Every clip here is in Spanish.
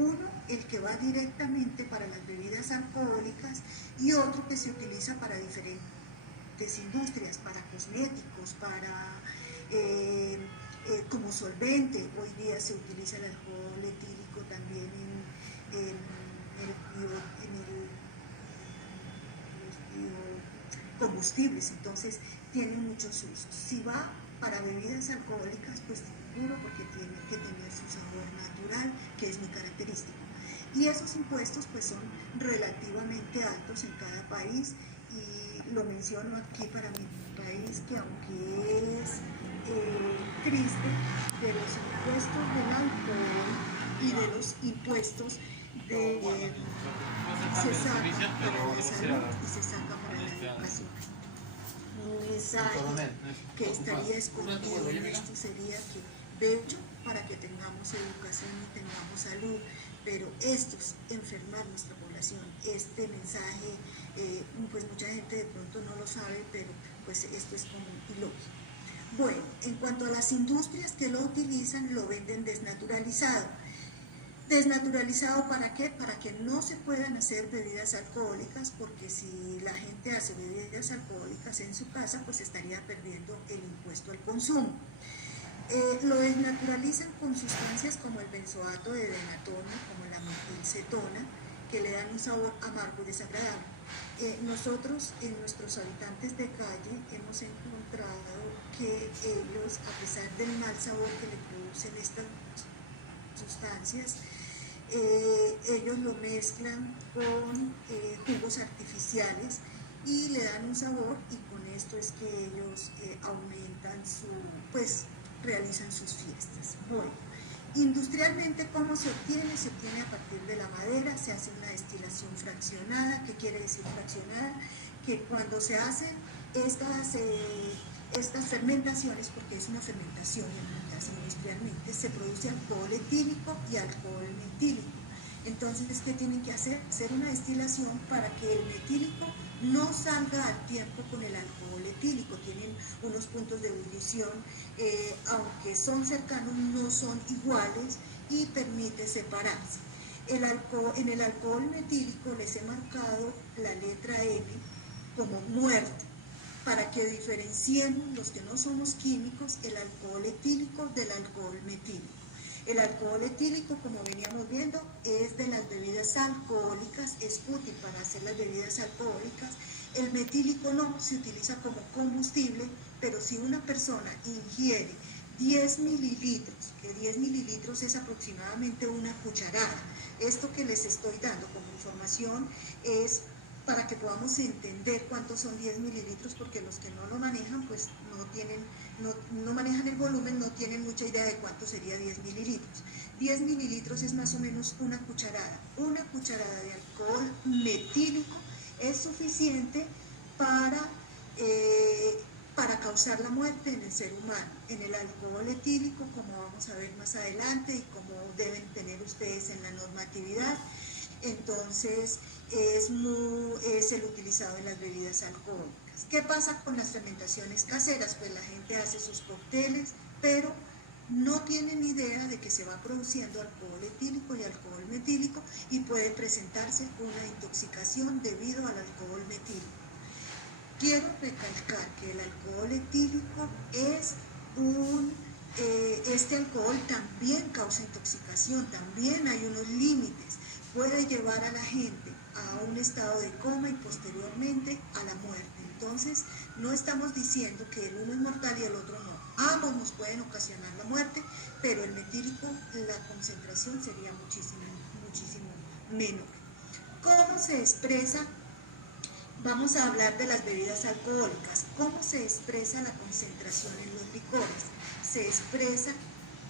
Uno, el que va directamente para las bebidas alcohólicas, y otro que se utiliza para diferentes industrias, para cosméticos, para como solvente. Hoy día se utiliza el alcohol etílico también en los biocombustibles, entonces tiene muchos usos. Si va para bebidas alcohólicas, pues seguro, porque tiene que tener su sabor natural, que es muy característico. Y esos impuestos pues son relativamente altos en cada país, y lo menciono aquí para mi país, que aunque es triste, de los impuestos del alcohol y de los impuestos de se saca para la salud y se saca para la educación. Un mensaje que estaría escondido en esto sería que, de hecho, para que tengamos educación y tengamos salud, pero esto es enfermar nuestra población. Este mensaje, pues mucha gente de pronto no lo sabe, pero pues esto es común y lógico. Bueno, en cuanto a las industrias que lo utilizan, lo venden desnaturalizado. ¿Desnaturalizado para qué? Para que no se puedan hacer bebidas alcohólicas, porque si la gente hace bebidas alcohólicas en su casa, pues estaría perdiendo el impuesto al consumo. Lo desnaturalizan con sustancias como el benzoato de denatona, como la metilcetona, que le dan un sabor amargo y desagradable. Nosotros, en nuestros habitantes de calle, hemos encontrado que ellos, a pesar del mal sabor que le producen estas sustancias, ellos lo mezclan con jugos artificiales y le dan un sabor, y con esto es que ellos aumentan pues realizan sus fiestas. Bueno, industrialmente, ¿cómo se obtiene? Se obtiene a partir de la madera, se hace una destilación fraccionada. ¿Qué quiere decir fraccionada? Que cuando se hacen estas fermentaciones, porque es una fermentación industrialmente, se produce alcohol etílico y alcohol metílico. Entonces, ¿qué tienen que hacer? Hacer una destilación para que el metílico no salga al tiempo con el alcohol etílico. Tienen unos puntos de ebullición, aunque son cercanos, no son iguales, y permite separarse. En el alcohol metílico les he marcado la letra M como muerte, para que diferenciemos, los que no somos químicos, el alcohol etílico del alcohol metílico. El alcohol etílico, como veníamos viendo, es de las bebidas alcohólicas, es útil para hacer las bebidas alcohólicas. El metílico no, se utiliza como combustible, pero si una persona ingiere 10 mililitros, que 10 mililitros es aproximadamente una cucharada, esto que les estoy dando como información es para que podamos entender cuántos son 10 mililitros, porque los que no lo manejan, pues no manejan el volumen, no tienen mucha idea de cuánto sería 10 mililitros. 10 mililitros es más o menos una cucharada. Una cucharada de alcohol metílico es suficiente para causar la muerte en el ser humano. En el alcohol etílico, como vamos a ver más adelante y como deben tener ustedes en la normatividad, entonces es el utilizado en las bebidas alcohólicas. ¿Qué pasa con las fermentaciones caseras? Pues la gente hace sus cócteles, pero no tienen idea de que se va produciendo alcohol etílico y alcohol metílico, y puede presentarse una intoxicación debido al alcohol metílico. Quiero recalcar que el alcohol etílico es este alcohol también causa intoxicación, también hay unos límites, puede llevar a la gente a un estado de coma y posteriormente a la muerte. Entonces, no estamos diciendo que el uno es mortal y el otro no. Ambos nos pueden ocasionar la muerte, pero el metílico, la concentración sería muchísimo menor. ¿Cómo se expresa? Vamos a hablar de las bebidas alcohólicas. ¿Cómo se expresa la concentración en los licores? Se expresa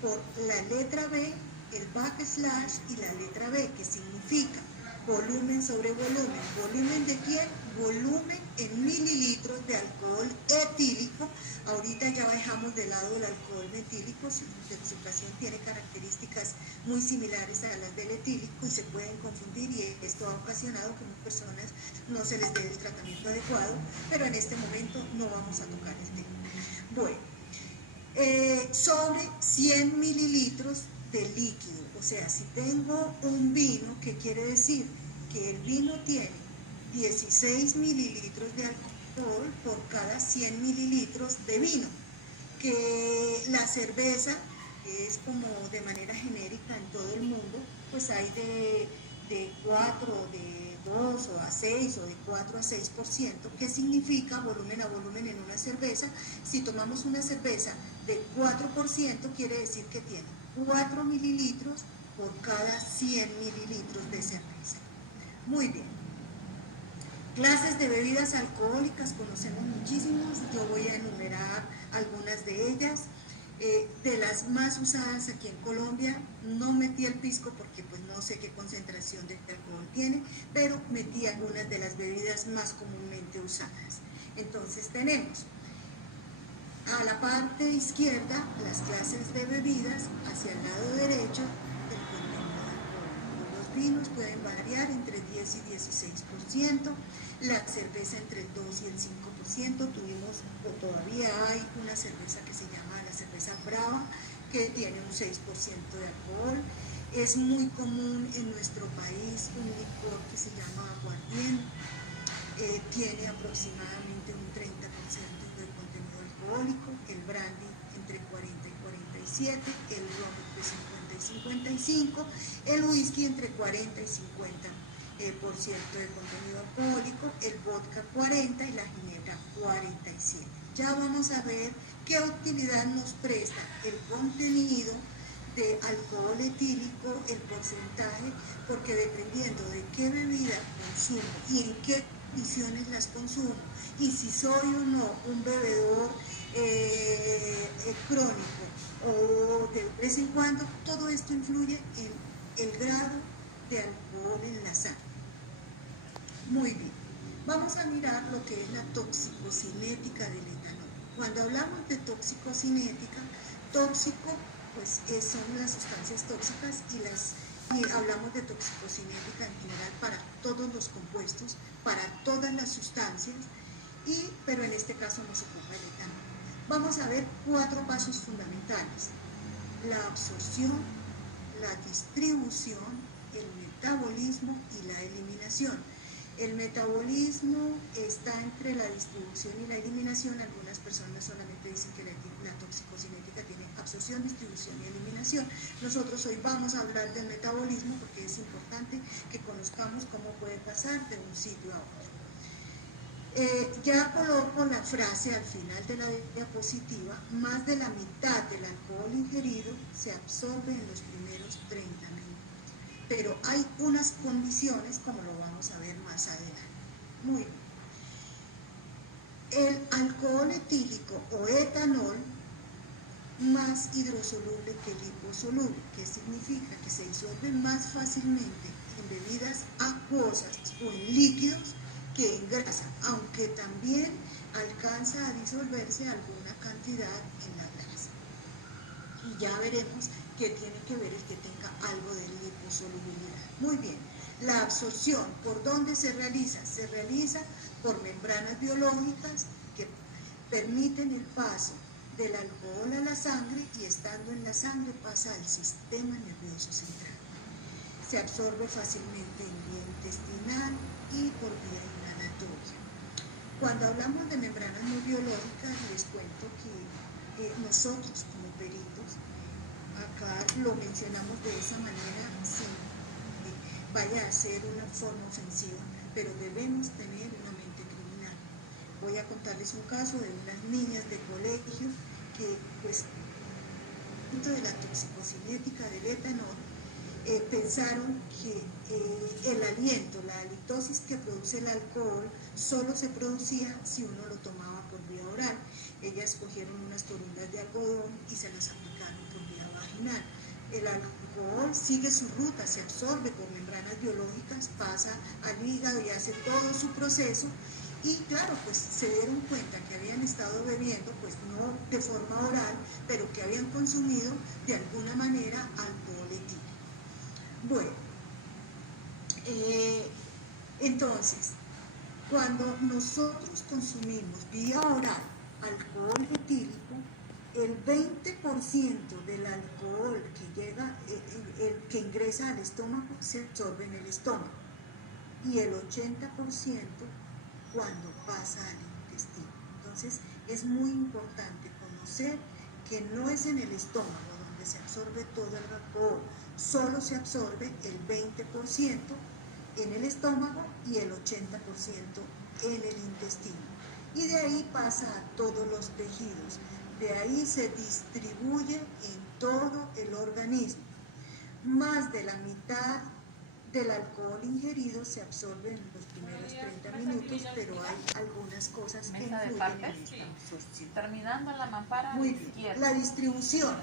por la letra B, el backslash, y la letra B, que significa volumen sobre volumen. ¿Volumen de quién? Volumen en mililitros de alcohol etílico. Ahorita ya dejamos de lado el alcohol metílico, su intoxicación tiene características muy similares a las del etílico y se pueden confundir, y esto ha ocasionado que muchas personas no se les dé el tratamiento adecuado, pero en este momento no vamos a tocar el tema. Bueno, sobre 100 mililitros de líquido, O sea, si tengo un vino, ¿qué quiere decir? Que el vino tiene 16 mililitros de alcohol por cada 100 mililitros de vino. Que la cerveza, que es como de manera genérica en todo el mundo, pues hay de 4, de 2 o a 6 o de 4 a 6%, que significa volumen a volumen en una cerveza. Si tomamos una cerveza de 4%, quiere decir que tiene 4 mililitros por cada 100 mililitros de cerveza. Muy bien. Clases de bebidas alcohólicas, conocemos muchísimos, yo voy a enumerar algunas de ellas. De las más usadas aquí en Colombia, no metí el pisco porque pues no sé qué concentración de alcohol tiene, pero metí algunas de las bebidas más comúnmente usadas. Entonces tenemos a la parte izquierda las clases de bebidas, hacia el lado derecho el contenido alcohólico. Los vinos pueden variar entre 10 y 16%, la cerveza entre el 2 y el 5%, tuvimos o todavía hay una cerveza que se llama la cerveza Brava, que tiene un 6% de alcohol. Es muy común en nuestro país un licor que se llama aguardiente, tiene aproximadamente un 30% de contenido alcohólico, el brandy entre 40 y 47, el ron entre 50 y 55, el whisky entre 40 y 50 por ciento de contenido alcohólico, el vodka 40 y la ginebra 47. Ya vamos a ver qué utilidad nos presta el contenido de alcohol etílico, el porcentaje, porque dependiendo de qué bebida consumo y en qué condiciones las consumo, y si soy o no un bebedor crónico o de vez en cuando, todo esto influye en el grado de alcohol en la sangre. Muy bien, vamos a mirar lo que es la toxicocinética del etanol. Cuando hablamos de toxicocinética, tóxico pues son las sustancias tóxicas y hablamos de toxicocinética en general para todos los compuestos, para todas las sustancias, pero en este caso nos ocupa el etanol. Vamos a ver 4 pasos fundamentales: la absorción, la distribución, el metabolismo y la eliminación. El metabolismo está entre la distribución y la eliminación. Algunas personas solamente dicen que la toxicocinética tiene absorción, distribución y eliminación. Nosotros hoy vamos a hablar del metabolismo porque es importante que conozcamos cómo puede pasar de un sitio a otro. Ya coloco la frase al final de la diapositiva: más de la mitad del alcohol ingerido se absorbe en los primeros 30 minutos. Pero hay unas condiciones, como lo vamos a ver más adelante. Muy bien. El alcohol etílico o etanol más hidrosoluble que liposoluble, que significa que se disuelve más fácilmente en bebidas acuosas o en líquidos que en grasa, aunque también alcanza a disolverse alguna cantidad en la grasa. Y ya veremos que tiene que ver el que tenga algo de liposolubilidad. Muy bien, la absorción, ¿por dónde se realiza? Se realiza por membranas biológicas que permiten el paso del alcohol a la sangre y estando en la sangre pasa al sistema nervioso central. Se absorbe fácilmente en vía intestinal y por vía inhalatoria. Cuando hablamos de membranas no biológicas, les cuento que nosotros como peritos, acá lo mencionamos de esa manera sin vaya a ser una forma ofensiva, pero debemos tener una mente criminal. Voy a contarles un caso de unas niñas de colegio que, pues, de la toxicocinética del etanol, pensaron que el aliento, la halitosis que produce el alcohol, solo se producía si uno lo tomaba por vía oral. Ellas cogieron unas toronjas de algodón y se las aplicaron por vía vaginal. El alcohol sigue su ruta, se absorbe por membranas biológicas, pasa al hígado y hace todo su proceso. Y claro, pues se dieron cuenta que habían estado bebiendo, pues no de forma oral, pero que habían consumido de alguna manera alcohol etílico. Bueno, entonces, cuando nosotros consumimos vía oral alcohol etílico, el 20% del alcohol que llega, que ingresa al estómago se absorbe en el estómago y el 80% cuando pasa al intestino. Entonces es muy importante conocer que no es en el estómago donde se absorbe todo el alcohol, solo se absorbe el 20% en el estómago y el 80% en el intestino. Y de ahí pasa a todos los tejidos, de ahí se distribuye en todo el organismo. Más de la mitad del alcohol ingerido se absorbe en los primeros 30 minutos, pero hay algunas cosas que influyen en esta absorción. Terminando la mampara. Muy bien. La distribución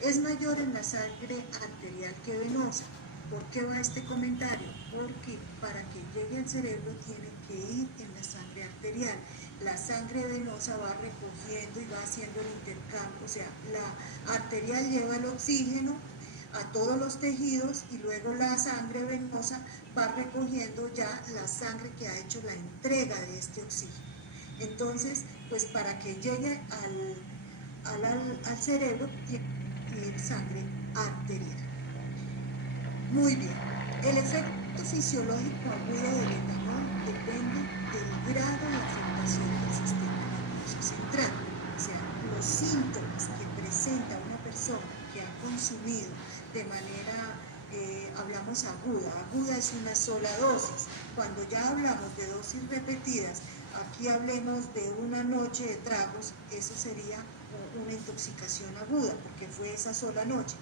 es mayor en la sangre arterial que venosa. ¿Por qué va este comentario? Porque para que llegue al cerebro tiene que ir en la sangre arterial. La sangre venosa va recogiendo y va haciendo el intercambio, o sea, la arterial lleva el oxígeno a todos los tejidos y luego la sangre venosa va recogiendo ya la sangre que ha hecho la entrega de este oxígeno. Entonces, pues para que llegue al cerebro tiene que ir sangre arterial. Muy bien, el efecto fisiológico agudo del etanol depende del grado de afectación del sistema nervioso central. O sea, los síntomas que presenta una persona que ha consumido de manera, hablamos aguda es una sola dosis. Cuando ya hablamos de dosis repetidas, aquí hablemos de una noche de tragos, eso sería una intoxicación aguda, porque fue esa sola noche.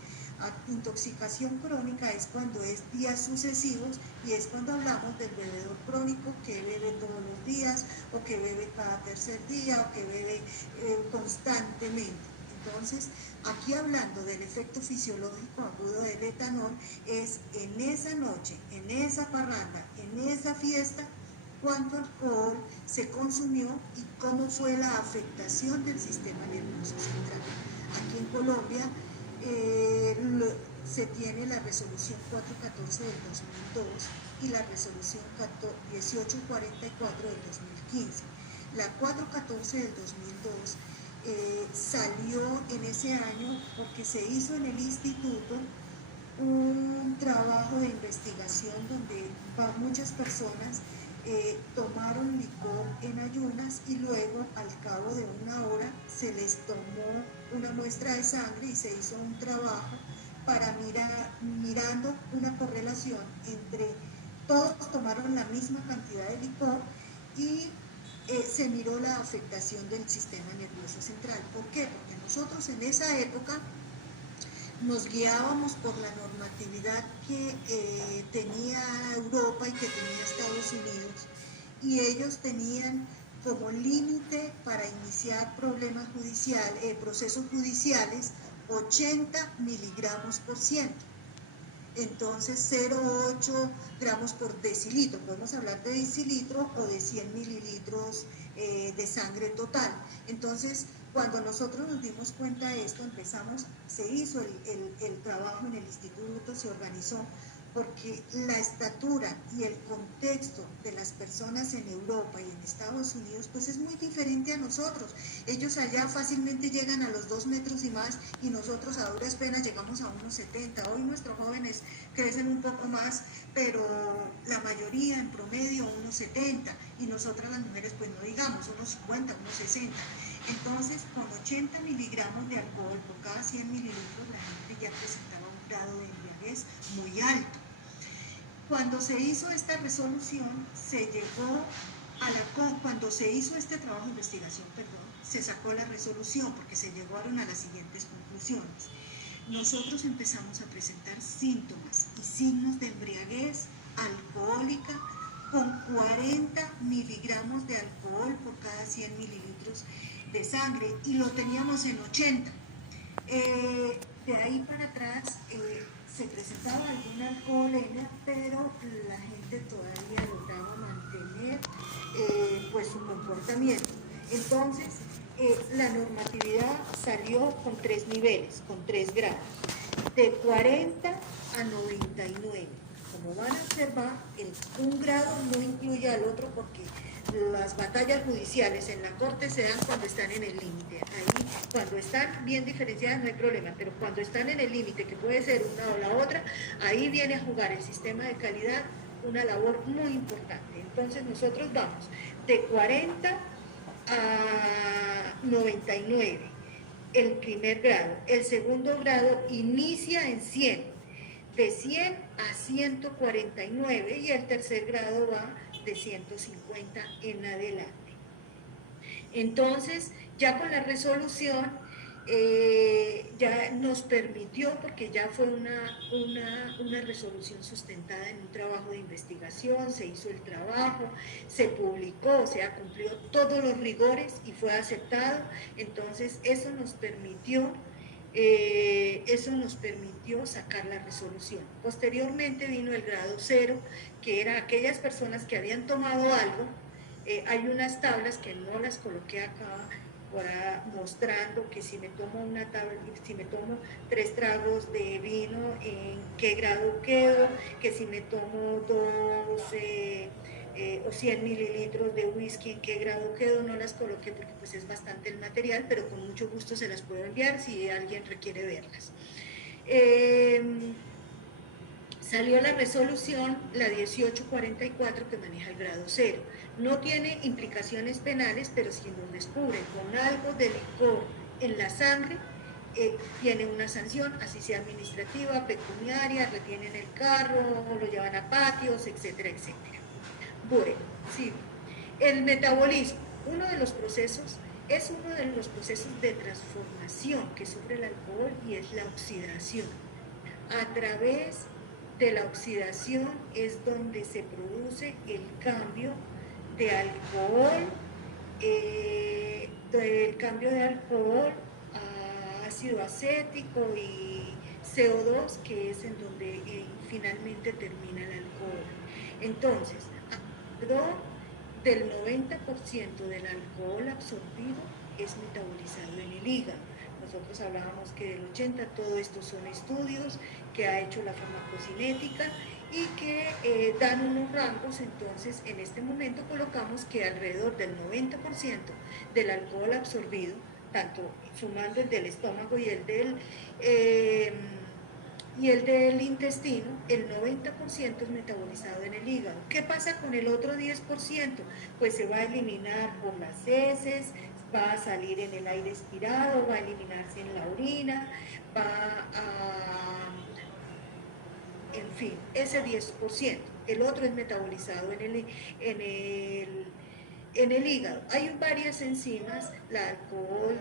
Intoxicación crónica es cuando es días sucesivos y es cuando hablamos del bebedor crónico que bebe todos los días o que bebe cada tercer día o que bebe constantemente. Entonces, aquí hablando del efecto fisiológico agudo del etanol es en esa noche, en esa parranda, en esa fiesta, cuánto alcohol se consumió y cómo fue la afectación del sistema nervioso central. Aquí en Colombia se tiene la resolución 414 del 2002 y la resolución 1844 del 2015. La 414 del 2002 salió en ese año porque se hizo en el instituto un trabajo de investigación donde muchas personas tomaron licor en ayunas y luego al cabo de una hora se les tomó una muestra de sangre y se hizo un trabajo para mirando una correlación entre todos tomaron la misma cantidad de licor y se miró la afectación del sistema nervioso central. ¿Por qué? Porque nosotros en esa época nos guiábamos por la normatividad que tenía Europa y que tenía Estados Unidos, y ellos tenían como límite para iniciar procesos judiciales 80 miligramos por ciento. Entonces 0,8 gramos por decilitro, podemos hablar de decilitro o de 100 mililitros de sangre total. Entonces, cuando nosotros nos dimos cuenta de esto, se hizo el trabajo en el instituto, se organizó, porque la estatura y el contexto de las personas en Europa y en Estados Unidos pues es muy diferente a nosotros. Ellos allá fácilmente llegan a los 2 metros y más y nosotros a duras penas llegamos a unos 70. Hoy nuestros jóvenes crecen un poco más, pero la mayoría en promedio unos 70 y nosotras las mujeres pues no digamos, unos 50, unos 60. Entonces con 80 miligramos de alcohol por cada 100 mililitros la gente ya presentaba un grado de embriaguez muy alto. Cuando se hizo esta resolución, cuando se hizo este trabajo de investigación, se sacó la resolución porque se llegaron a las siguientes conclusiones. Nosotros empezamos a presentar síntomas y signos de embriaguez alcohólica con 40 miligramos de alcohol por cada 100 mililitros de sangre y lo teníamos en 80. De ahí para atrás se presentaba alguna alcoholemia, pero la gente todavía lograba mantener pues su comportamiento. Entonces, la normatividad salió con 3 niveles, con 3 grados, de 40 a 99. como van a observar, un grado no incluye al otro porque las batallas judiciales en la corte se dan cuando están en el límite. Ahí, cuando están bien diferenciadas no hay problema, pero cuando están en el límite, que puede ser una o la otra, ahí viene a jugar el sistema de calidad una labor muy importante. Entonces nosotros vamos de 40 a 99, el primer grado. El segundo grado inicia en 100, de 100 a 149, y el tercer grado va de 150 en adelante. Entonces, ya con la resolución, ya nos permitió, porque ya fue una resolución sustentada en un trabajo de investigación, se hizo el trabajo, se publicó, o sea, cumplió todos los rigores y fue aceptado. Entonces, eso nos permitió sacar la resolución. Posteriormente vino el grado 0, que era aquellas personas que habían tomado algo. Hay unas tablas que no las coloqué acá para mostrando que si me tomo una tabla, si me tomo 3 tragos de vino, en qué grado quedo, que si me tomo 2 o 100 mililitros de whisky, en qué grado quedo. No las coloqué porque pues es bastante el material, pero con mucho gusto se las puedo enviar si alguien requiere verlas. Salió la resolución, la 1844, que maneja el grado 0. No tiene implicaciones penales, pero si nos descubren con algo de licor en la sangre, tiene una sanción, así sea administrativa, pecuniaria, retienen el carro, lo llevan a patios, etcétera, etcétera. Bueno, sí. El metabolismo, uno de los procesos de transformación que sufre el alcohol, y es la oxidación. A través de la oxidación es donde se produce el cambio de alcohol, a ácido acético y CO2, que es en donde finalmente termina el alcohol. Entonces, alrededor del 90% del alcohol absorbido es metabolizado en el hígado. Nosotros hablábamos que del 80%, todo esto son estudios que ha hecho la farmacocinética y que dan unos rangos. Entonces, en este momento colocamos que alrededor del 90% del alcohol absorbido, tanto sumando el del estómago y el del intestino, el 90% es metabolizado en el hígado. ¿Qué pasa con el otro 10%? Pues se va a eliminar por las heces, va a salir en el aire expirado, va a eliminarse en la orina, en fin, ese 10%. El otro es metabolizado en el hígado. Hay varias enzimas, la alcohol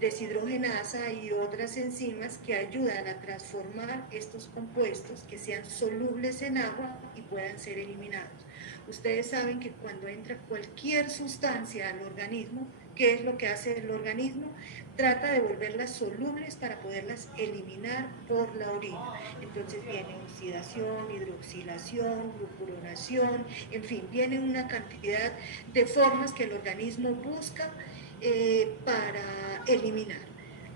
deshidrogenasa y otras enzimas que ayudan a transformar estos compuestos que sean solubles en agua y puedan ser eliminados. Ustedes saben que cuando entra cualquier sustancia al organismo, ¿qué es lo que hace el organismo? Trata de volverlas solubles para poderlas eliminar por la orina. Entonces viene oxidación, hidroxilación, glucurionación, en fin, viene una cantidad de formas que el organismo busca para eliminar.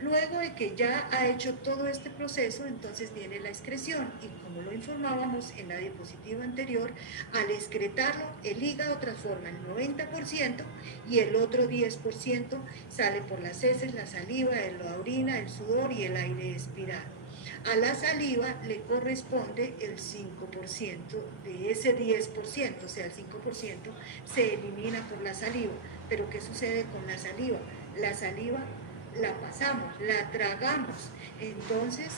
Luego de que ya ha hecho todo este proceso, entonces viene la excreción, y como lo informábamos en la diapositiva anterior, al excretarlo, el hígado transforma el 90% y el otro 10% sale por las heces, la saliva, la orina, el sudor y el aire expirado. A la saliva le corresponde el 5% de ese 10%, o sea, el 5% se elimina por la saliva. Pero ¿qué sucede con la saliva? La saliva la pasamos, la tragamos, entonces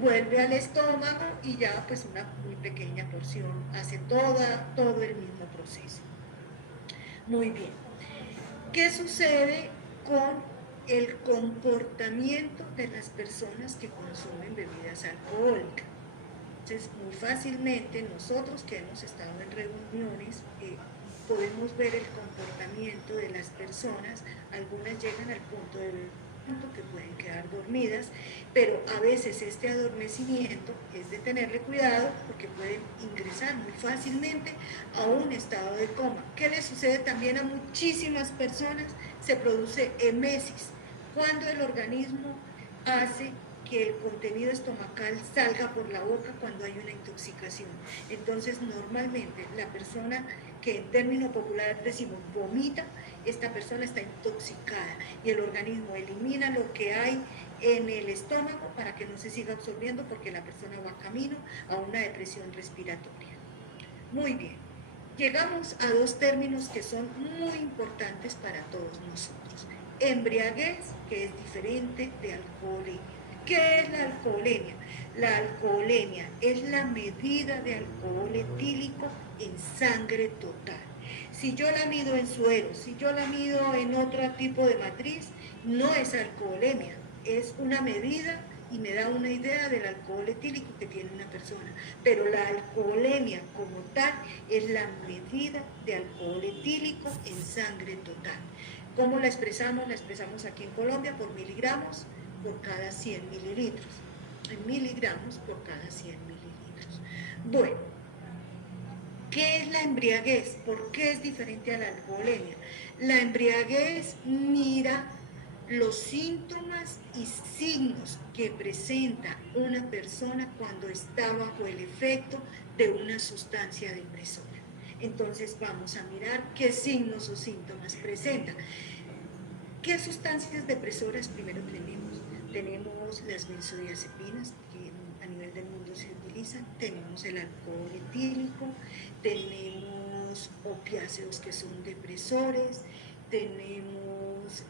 vuelve al estómago y ya pues una muy pequeña porción hace todo el mismo proceso. Muy bien. ¿Qué sucede con el comportamiento de las personas que consumen bebidas alcohólicas? Entonces, muy fácilmente nosotros que hemos estado en reuniones podemos ver el comportamiento de las personas. Algunas llegan al punto que pueden quedar dormidas, pero a veces este adormecimiento es de tenerle cuidado porque pueden ingresar muy fácilmente a un estado de coma. ¿Qué le sucede también a muchísimas personas? Se produce emesis, cuando el organismo hace que el contenido estomacal salga por la boca cuando hay una intoxicación. Entonces, normalmente la persona que en término popular decimos vomita, esta persona está intoxicada y el organismo elimina lo que hay en el estómago para que no se siga absorbiendo porque la persona va camino a una depresión respiratoria. Muy bien, llegamos a dos términos que son muy importantes para todos nosotros. Embriaguez, que es diferente de alcoholemia. ¿Qué es la alcoholemia? La alcoholemia es la medida de alcohol etílico en sangre total. Si yo la mido en suero, si yo la mido en otro tipo de matriz, no es alcoholemia, es una medida y me da una idea del alcohol etílico que tiene una persona. Pero la alcoholemia como tal es la medida de alcohol etílico en sangre total. ¿Cómo la expresamos? La expresamos aquí en Colombia por miligramos por cada 100 mililitros. En miligramos por cada 100 mililitros. Bueno, ¿qué es la embriaguez? ¿Por qué es diferente a la alcoholemia? La embriaguez mira los síntomas y signos que presenta una persona cuando está bajo el efecto de una sustancia depresora. Entonces vamos a mirar qué signos o síntomas presenta. ¿Qué sustancias depresoras primero tenemos? Tenemos las benzodiazepinas, que a nivel del mundo se utilizan, tenemos el alcohol etílico, tenemos opiáceos que son depresores, tenemos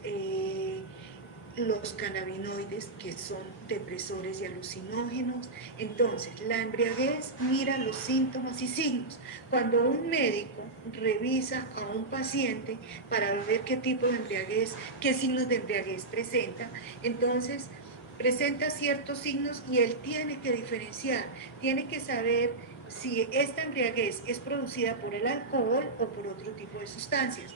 los cannabinoides que son depresores y alucinógenos. Entonces, la embriaguez mira los síntomas y signos. Cuando un médico revisa a un paciente para ver qué tipo de embriaguez, qué signos de embriaguez presenta, entonces presenta ciertos signos y él tiene que diferenciar, tiene que saber si esta embriaguez es producida por el alcohol o por otro tipo de sustancias.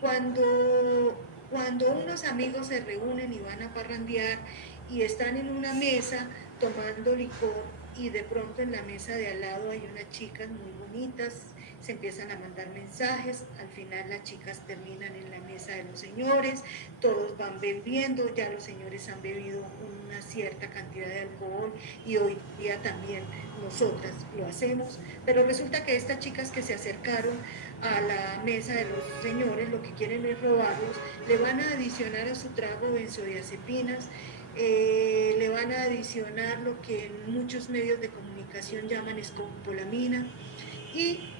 Cuando unos amigos se reúnen y van a parrandear y están en una mesa tomando licor y de pronto en la mesa de al lado hay unas chicas muy bonitas, se empiezan a mandar mensajes, al final las chicas terminan en la mesa de los señores, todos van bebiendo, ya los señores han bebido una cierta cantidad de alcohol y hoy día también nosotras lo hacemos, pero resulta que estas chicas que se acercaron a la mesa de los señores lo que quieren es robarlos, le van a adicionar a su trago benzodiazepinas, le van a adicionar lo que en muchos medios de comunicación llaman escopolamina y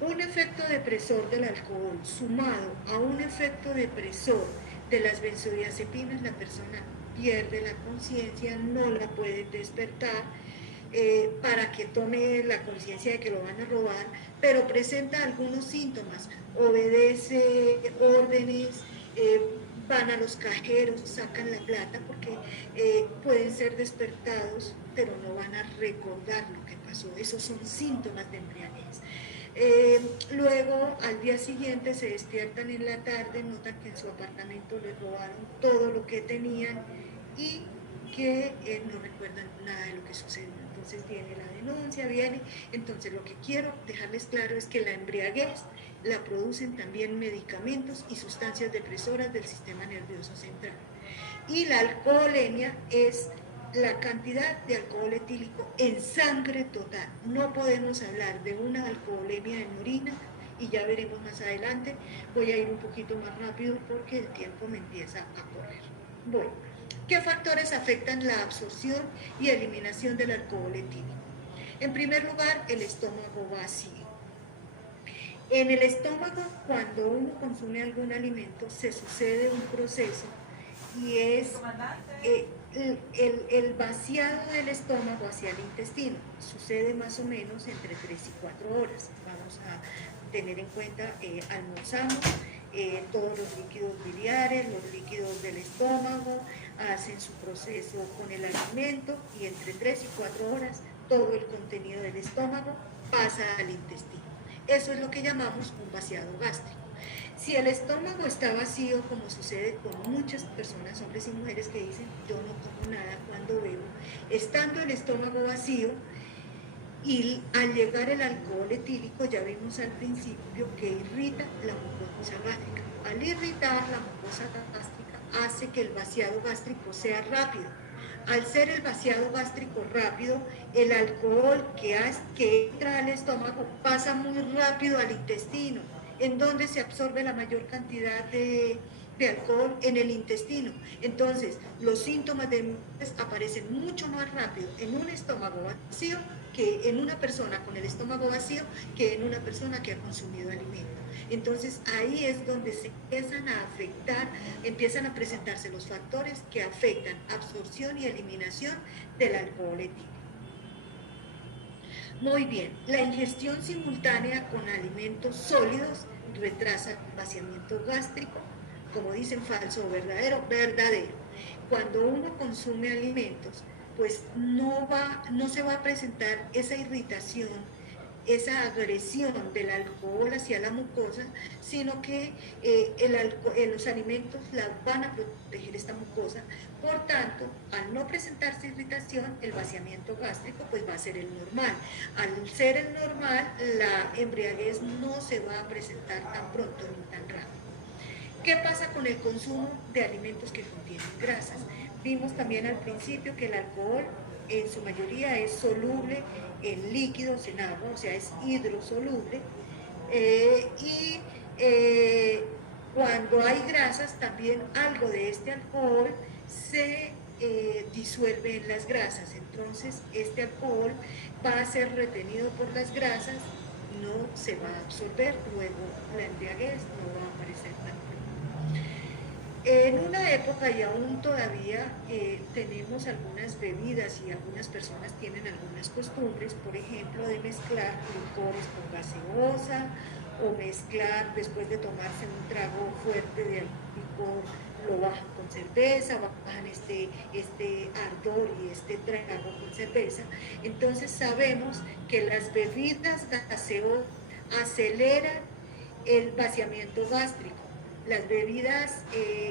un efecto depresor del alcohol sumado a un efecto depresor de las benzodiazepinas, la persona pierde la conciencia, no la puede despertar para que tome la conciencia de que lo van a robar, pero presenta algunos síntomas, obedece órdenes, van a los cajeros, sacan la plata porque pueden ser despertados, pero no van a recordar lo que pasó. Esos son síntomas de embriaguez. Luego, al día siguiente, se despiertan en la tarde, notan que en su apartamento les robaron todo lo que tenían y que no recuerdan nada de lo que sucedió. Entonces viene la denuncia, entonces lo que quiero dejarles claro es que la embriaguez la producen también medicamentos y sustancias depresoras del sistema nervioso central. Y la alcoholemia es la cantidad de alcohol etílico en sangre total. No podemos hablar de una alcoholemia en orina y ya veremos más adelante. Voy a ir un poquito más rápido porque el tiempo me empieza a correr. Bueno, ¿qué factores afectan la absorción y eliminación del alcohol etílico? En primer lugar, el estómago vacío. En el estómago, cuando uno consume algún alimento, se sucede un proceso y es el vaciado del estómago hacia el intestino. Sucede más o menos entre 3 y 4 horas. Vamos a tener en cuenta, almorzamos, todos los líquidos biliares, los líquidos del estómago, hacen su proceso con el alimento y entre 3 y 4 horas todo el contenido del estómago pasa al intestino. Eso es lo que llamamos un vaciado gástrico. Si el estómago está vacío, como sucede con muchas personas, hombres y mujeres que dicen yo no como nada cuando bebo, estando el estómago vacío y al llegar el alcohol etílico, ya vimos al principio que irrita la mucosa gástrica. Al irritar la mucosa gástrica hace que el vaciado gástrico sea rápido. Al ser el vaciado gástrico rápido, el alcohol que entra al estómago pasa muy rápido al intestino, en donde se absorbe la mayor cantidad de alcohol en el intestino. Entonces, los síntomas de hemorroides aparecen mucho más rápido en un estómago vacío que en una persona con el estómago vacío que en una persona que ha consumido alimento. Entonces ahí es donde se empiezan a afectar, empiezan a presentarse los factores que afectan absorción y eliminación del alcohol etílico. Muy bien, la ingestión simultánea con alimentos sólidos retrasa el vaciamiento gástrico, como dicen falso o verdadero, verdadero. Cuando uno consume alimentos, pues no se va a presentar esa irritación, esa agresión del alcohol hacia la mucosa, sino que los alimentos la van a proteger esta mucosa. Por tanto, al no presentarse irritación, el vaciamiento gástrico pues va a ser el normal. Al ser el normal, la embriaguez no se va a presentar tan pronto ni tan rápido. ¿Qué pasa con el consumo de alimentos que contienen grasas? Vimos también al principio que el alcohol en su mayoría es soluble en líquidos, en agua, o sea, es hidrosoluble. Cuando hay grasas, también algo de este alcohol se disuelve en las grasas. Entonces, este alcohol va a ser retenido por las grasas, no se va a absorber, luego la embriaguez no va a aparecer tan pronto. En una época y aún todavía tenemos algunas bebidas y algunas personas tienen algunas costumbres, por ejemplo, de mezclar licores con gaseosa o mezclar, después de tomarse un trago fuerte de licor, lo bajan con cerveza, bajan este ardor y este trago con cerveza. Entonces sabemos que las bebidas gaseosas aceleran el vaciamiento gástrico. Las bebidas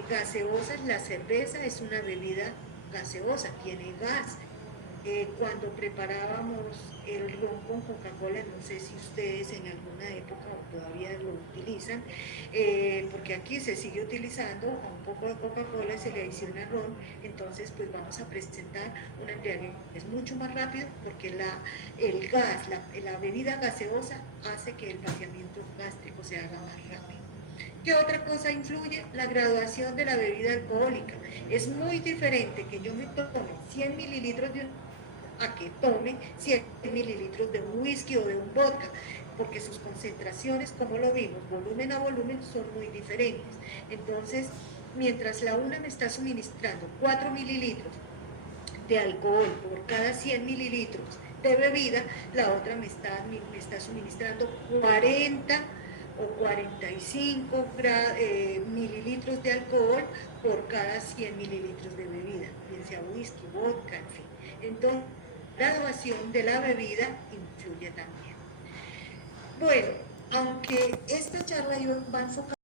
gaseosas, la cerveza es una bebida gaseosa, tiene gas. Cuando preparábamos el ron con Coca-Cola, no sé si ustedes en alguna época todavía lo utilizan, porque aquí se sigue utilizando a un poco de Coca-Cola, se le adiciona ron, entonces pues vamos a presentar una embriaguez mucho más rápido porque el gas, la bebida gaseosa hace que el vaciamiento gástrico se haga más rápido. ¿Qué otra cosa influye? La graduación de la bebida alcohólica. Es muy diferente que yo me tome 100 mililitros de un a que tome 100 mililitros de un whisky o de un vodka, porque sus concentraciones, como lo vimos, volumen a volumen, son muy diferentes. Entonces, mientras la una me está suministrando 4 mililitros de alcohol por cada 100 mililitros de bebida, la otra me está suministrando 40 o 45 mililitros de alcohol por cada 100 mililitros de bebida, bien sea whisky, vodka, en fin. Entonces, la graduación de la bebida influye también. Bueno, aunque esta charla va enfocada